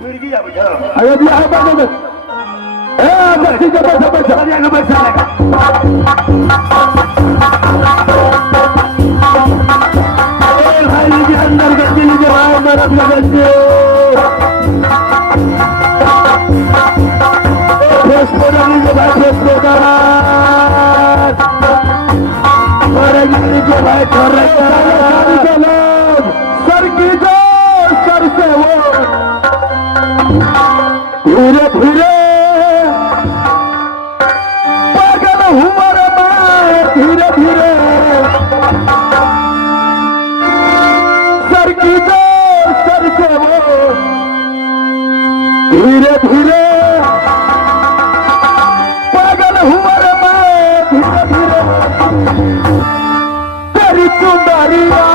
मुर्गी जा बुझा अरे भी आ बस ए ठीक है बैठो बैठो अरे आगे बैठ जाएगा ए भाई के अंदर गंजी लीजिए भाई मरद में गंजी फेसबुक लीजिए भाई फेसबुक मरद लीजिए भाई ठहर चलो सर की जो सर से वो धीरे धीरे पागल हुआ रे मैं धीरे धीरे सर की जो सर से वो धीरे धीरे पागल हुआ रे मैं धीरे धीरे तेरी चुंदरिया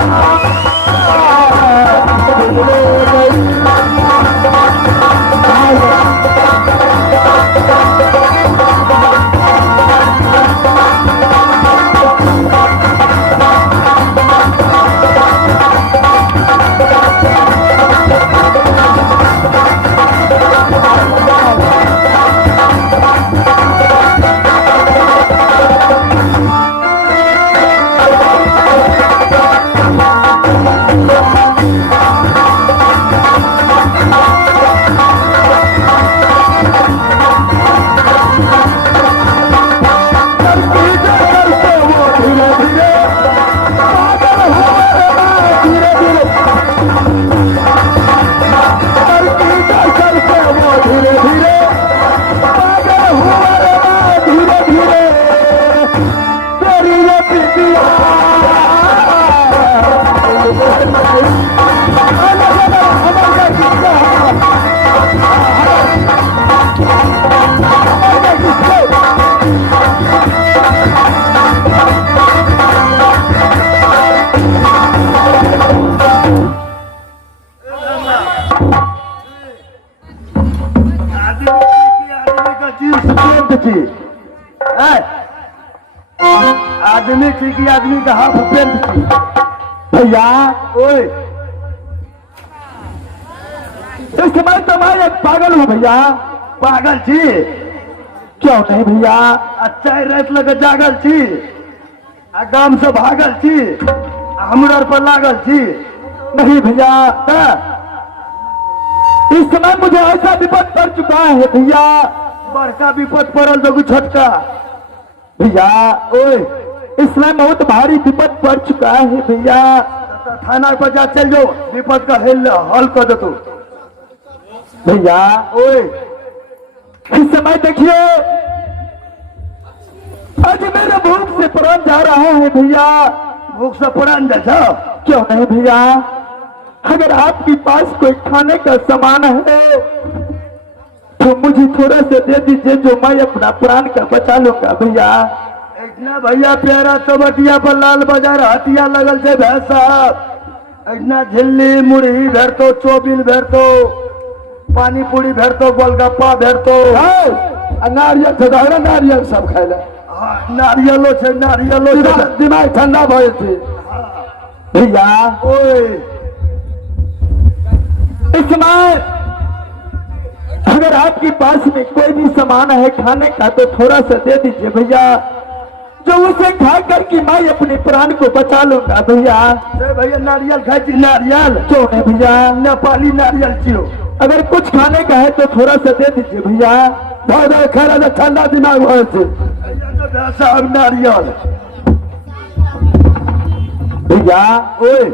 आदमी ठीक है आदमी का हाफ पेंट थी भैया ओए इस समय तो मैं एक पागल हूँ भैया पागल छी क्यों नहीं भैया अच्छा रात लगे जागल छी आ गाम से भागल छी हमरा पर लागल छी नहीं भैया इस समय मुझे ऐसा विपद पड़ चुका है भैया बड़का विपद पड़ल तो छोटका भैया ओए इसमें बहुत भारी विपद पड़ चुका है भैया थाना पर जा चल जाओ विपद का हल कर दो तू भैया ओए इस समय देखिए आज मेरे भूख से प्राण जा रहा है भैया भूख से प्राण जा क्यों नहीं भैया अगर आपके पास कोई खाने का सामान है तो मुझे थोड़ा से दे दीजिए जो मैं अपना प्राण का बचा लूंगा भैया इतना भैया प्यारा चौबटिया पर लाल बाजार हटिया लगल से भैंस साहब इतना झिल्ली मुरही भेरतो चौबिल भेरतो पानी पूरी भेरतो गोलगप्पा भेरतो नारियल सदारा नारियल सब खाए नारियलो छे नारियलो दिमाग ठंडा भए थे भैया ओए इस समय अगर आपके पास में कोई भी सामान है खाने का तो थोड़ा सा दे दीजिए भैया जो उसे खा करके मैं अपने प्राण को बचा लूंगा भैया भैया नारियल खाई नारियल क्यों नहीं भैया नेपाली नारियल चियो अगर कुछ खाने का है तो थोड़ा सा दे दीजिए भैया बहुत खैर ठंडा दिमाग हो साहब नारियल भैया ओए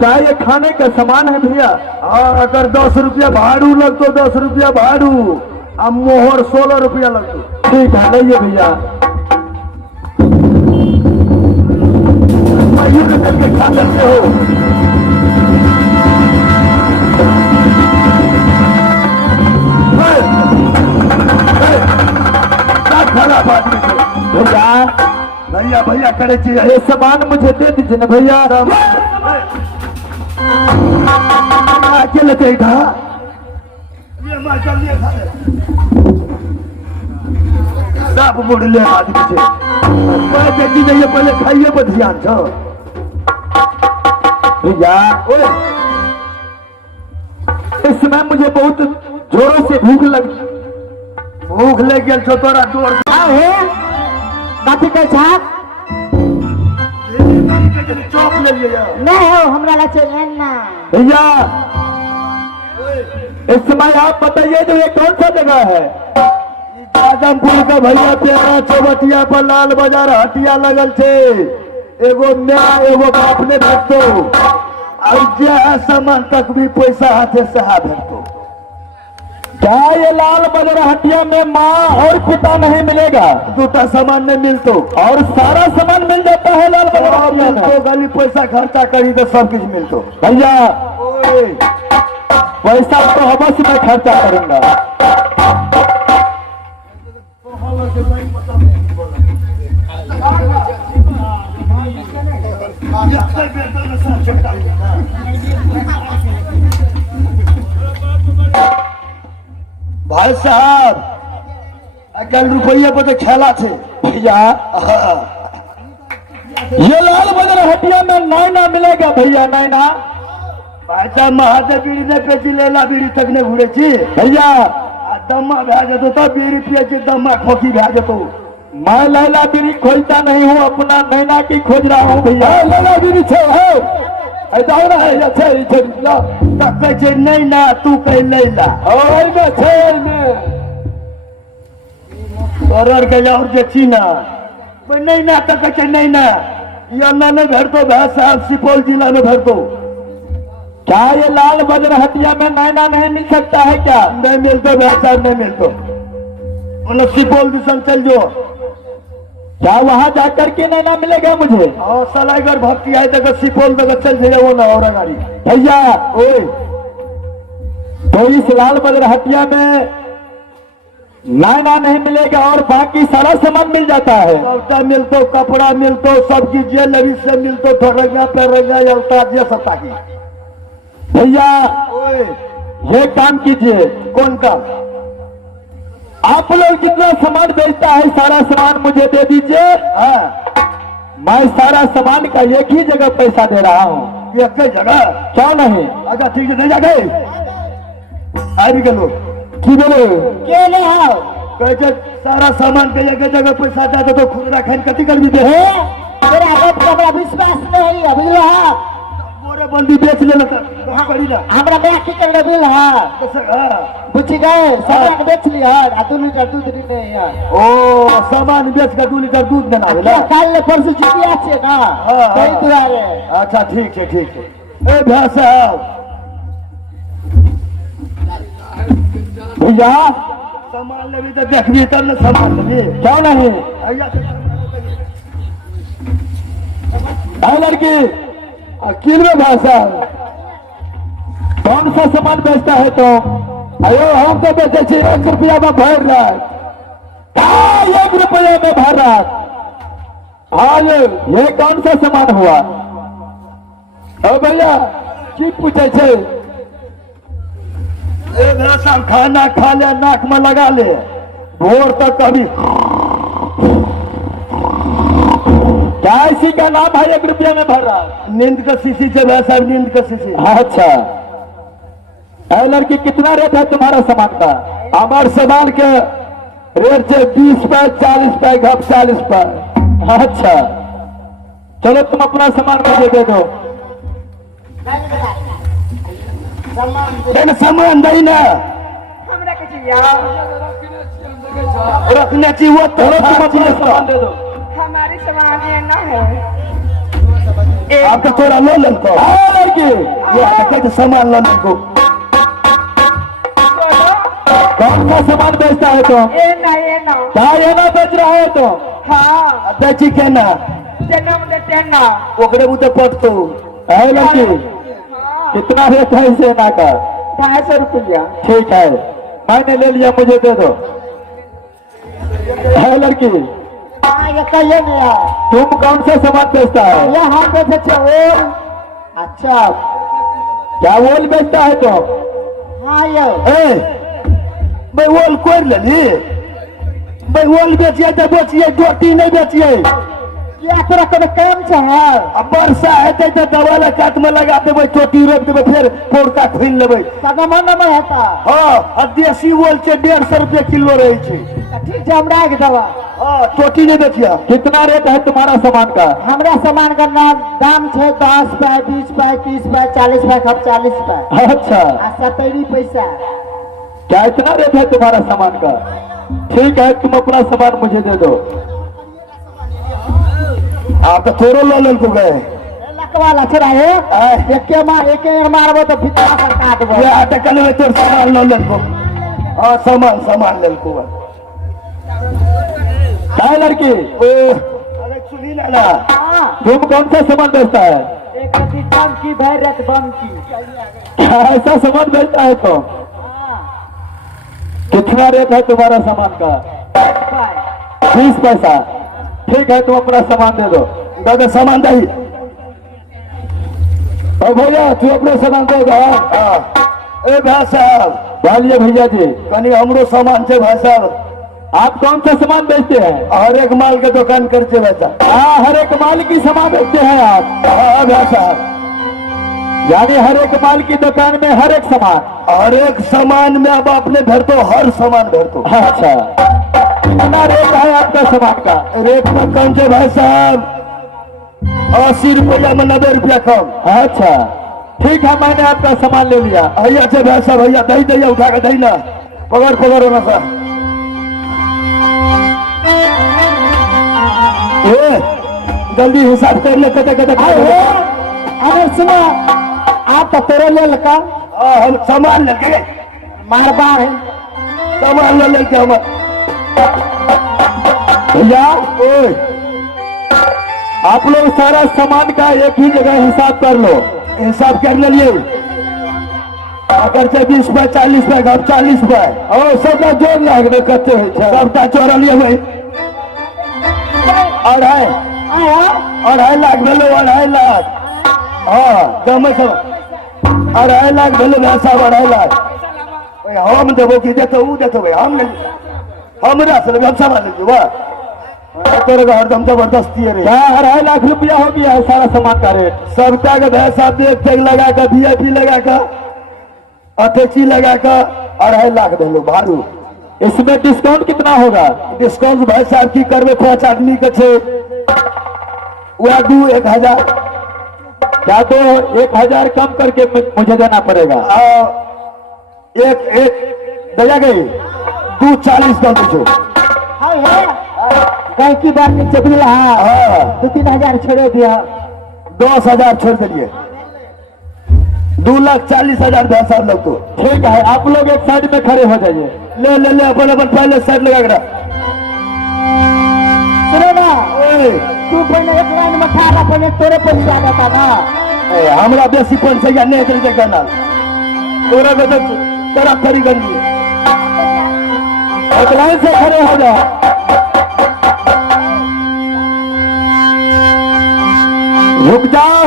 क्या ये खाने का सामान है भैया हाँ अगर 10 रुपया भाड़ू लगतो 10 रुपया भाड़ू अब मोहर 16 रुपया लगतो ठीक है नहीं है भैया के खा सकते हो खराब आदमी भैया भैया भैया करे चाहिए ये सामान मुझे दे दीजिए ना भैया अकेले के था ये माचा लिए खा सब मुड़ ले आदमी से पहले चीज ये पहले खाइए पर ध्यान छो भैया इस समय मुझे बहुत जोरों से भूख लगी। भूख ले गेल छो तोरा जोर से। हे कथी कहै छाप चौक ले लिया नहीं हो हमरा लग चाहिए ना। भैया इस समय आप बताइए जो ये कौन सा जगह है? आजमपुर का भैया प्यारा चौबटिया पर लाल बाजार हटिया लगल छे। एगो माँ एगो बाप ने भेटतो और जे सामान तक भी पैसा हाथे सहा भेटतो। क्या ये लाल बाजार हटिया में माँ और पिता नहीं मिलेगा? दूटा सामान नहीं मिलतो और सारा सामान मिल जाता है लाल बाजार और हटिया में? मिलतो गली पैसा खर्चा करी तो सब कुछ मिलतो। भैया ओए पैसा तो अवश्य मैं खर्चा करूंगा। भाई साहब अकल रुपये पर तो खेला थे भैया ये लाल बाजार हटिया में नैना मिलेगा भैया, नैना। भाई महादेव बीड़ी ने पेची लेला बीड़ी तक ने घूरे छी भैया आ दम्मा भे जतो तो बीड़ी पिए छी दम्मा खोखी भे जतो। मैं लैला बीड़ी खोजता नहीं हूँ, अपना नैना की खोज रहा हूँ भैया। लैला बीड़ी छे हो ऐसा हो रहा है छे छे ला तक छे नहीं ना तू कह लैला और में छे में और के और जे छी ना कोई नहीं ना तक छे नहीं ना ये ना नहीं भरतो भै साहब सुपौल जिला में भरतो। क्या ये लाल बाजार हटिया में नैना नहीं मिल सकता है क्या? नहीं मिलतो भै साहब नहीं मिलतो। उन सुपौल दिसन चल जो क्या वहाँ जाकर के नैना मिलेगा मुझे? और सलाइगर भक्ति आए तक सुपौल तक चल जाए वो ना और गाड़ी। भैया ओए तो इस लाल बाजार हटिया में नैना नहीं मिलेगा और बाकी सारा सामान मिल जाता है? सबटा मिलतो, कपड़ा मिलतो, सब चीज जे लगी से मिलतो, ठरंगा पैरंगा अलता जे सता की। भैया ओए ये काम कीजिए, कौन काम? आप लोग जितना सामान बेचता है सारा सामान मुझे दे दीजिए। हाँ मैं सारा सामान का एक ही जगह पैसा दे रहा हूँ। ये कई जगह क्यों नहीं? अच्छा ठीक है, नहीं जाके आ भी गलो की बोले के ले आओ कहते सारा सामान के एक जगह पैसा जाते तो खुदरा खान कति कर भी दे हे तेरा बात का बड़ा विश्वास नहीं अभी रहा बोरे बंदी बेच लेना तो करी ना हमरा बैंक के कर बिल हां हाँ। बुझी गए सामान बेच लिया आ 2 लीटर दूध दे यार। ओ सामान बेच कर 2 लीटर दूध देना होला। कल ले परसों जितिया छे ना हाँ, कई हाँ। दुआरे अच्छा ठीक है ठीक है। ए भैया साहब भैया सामान लेवी तो देखबी तब ना सामान लेवी। क्यों नहीं? भैया है लड़की अकील में भाषा कौन सा सामान बेचता है तो? अयो हम तो बेचे छी 1 रुपया में भर रात। हाँ, 1 रुपये में भर रहा। हाँ ये कौन सा सामान हुआ? ओ भैया की पूछे छे? ए भैया साहब खाना खा ले नाक में लगा ले भोर तक कभी क्या इसी का नाम है 1 रुपया में भर रहा? नींद का शीशी से भैया साहब नींद का शीशी। अच्छा है लड़की, कितना रेट है तुम्हारा सामान का? हमार सामान के रेट से 20 पे 40 पे घप 40 पे। अच्छा चलो तुम अपना सामान मुझे दे दो। एक सामान दई ना हमरा के चाहिए रखने चाहिए वो तो चलो तुम अपना सामान दे दो। हमारी सामान ये ना है आपका थोड़ा लो लन को लड़की ये आपका सामान लन को कौन सा सामान बेचता है तो? ये ना क्या ये ना बेच रहा है तो? हाँ बेची के ना जन्म देते ना ओकरे बुते पटतो। है लड़की हाँ कितना रेट है इसे ना का? 250 रुपया। ठीक है मैंने ले लिया, मुझे दे दो। है लड़की हाँ ये कहिए नहीं तुम कौन सा सामान बेचता है? ये हाथ पे से और अच्छा क्या वोल बेचता है तो? हाँ ये ए भाई वोल कोर लेली भाई वोल बेचिए तो बेचिए, डोटी नहीं बेचिए। क्या तोरा कोनो काम छै? अब वर्षा हेतै तो दवा काट में लगा देबै, चोटी रोप देबै, फिर पोरका खोल लेबै। सगमन में हेता। हाँ, आ देसी ओल छै 150 रुपया किलो रहे छै। ठीक छै, हमरा के दवा। हाँ, चोटी नहीं बेचिया। कितना रेट है तुम्हारा सामान का? हमरा सामान का दाम छै 10 पाई, 20 पाई, 30 पाई, 40 पाई, 40 पाई अच्छा, आ 70 पैसा। क्या इतना रेट है तुम्हारा सामान का? ठीक है, तुम अपना सामान मुझे दे दो। आप तो थोड़ो लो लेल को गए। लकवा लछड़ा है, एके मारबो तो भितरा पर काट देबो। ये अटकल में तोर सामान लो लेल को। हाँ, सामान लेल को। क्या है लड़की, अरे सुनी ना, हां, तुम कौन सा सामान बेचता है? एक कटी कम की भर रत बम की। क्या ऐसा सामान बेचता है तुम? हां, कितना रेट है तुम्हारा सामान का? 20 पैसा। ठीक है, तुम अपना सामान दे दो। दादा सामान दही। और भैया तू अपना सामान दे दो। ए भाई साहब, डालिए भैया जी। कनी हमरो सामान छै भाई साहब। आप कौन सा सामान बेचते हैं? हर एक माल के दुकान करते भाई हाँ, हर एक माल की सामान बेचते हैं आप? हाँ भाई साहब, यानी हर एक माल की दुकान में हर एक सामान? हर एक सामान में अब अपने भर तो हर सामान भर तो। अच्छा, कितना रेट है आपका सामान का? रेट में कम छै भाई साहब, 80 रुपया में 90 रुपया कम। अच्छा, ठीक है, मैंने आपका सामान ले लिया। भैया छै भाई साहब, भैया दही दैया उठा के दही ना, पकड़ होना सा। जल्दी हिसाब कर ले, कते अरे सुनो, आप तो तेरे ले लका हम सामान लेके मारबा है। सामान लेके हम भैया, आप लोग सारा सामान का एक ही जगह हिसाब कर लो। हिसाब कर लिए। अगर से 20 पाई, 40 पाई, अब 40 पाई और सबका जोड़ लागने कते है? सबटा चोरा लिए भाई। अढ़ाई लाख भेलो, 2.5 लाख। हाँ, जमे सब 2.5 लाख भेलो भाई साहब, 2.5 लाख। भाई हम देवो कि देतो ऊ देतो भाई, हम नहीं, हमरा से हम सामान ले लीजिए। तेरे का हरदम जबरदस्ती है रे। क्या 2.5 लाख रुपया हो गया है सारा सामान का रेट? सबका के भाई साहब देख टेक लगा कर, VIP लगा कर, अटैची लगा कर 2.5 लाख भेलो भारू। इसमें डिस्काउंट कितना होगा? डिस्काउंट भाई साहब की करबे, 5 आदमी के छे वह 1,000। क्या तो 1,000 कम करके मुझे देना पड़ेगा? एक दया गई 2,40 कर दीजिए। हाय है गाय की बात में चबला। हाँ, 2-3 छोड़े दिया। 10,000 छोड़ दिए, 2,40,000 भाई साहब लोग तो। ठीक है, आप लोग एक साइड में खड़े हो जाइए। ले अपन पहले साइड लगा कर। सुनो ना, तू पहले एक लाइन में खड़ा, पहले तोरे पैसा देता ना। हमरा बेसी पैसा नहीं तरीके करना, तोरा के तेरा खरी करनी। एक लाइन से खड़े हो जाओ। रुक जाओ।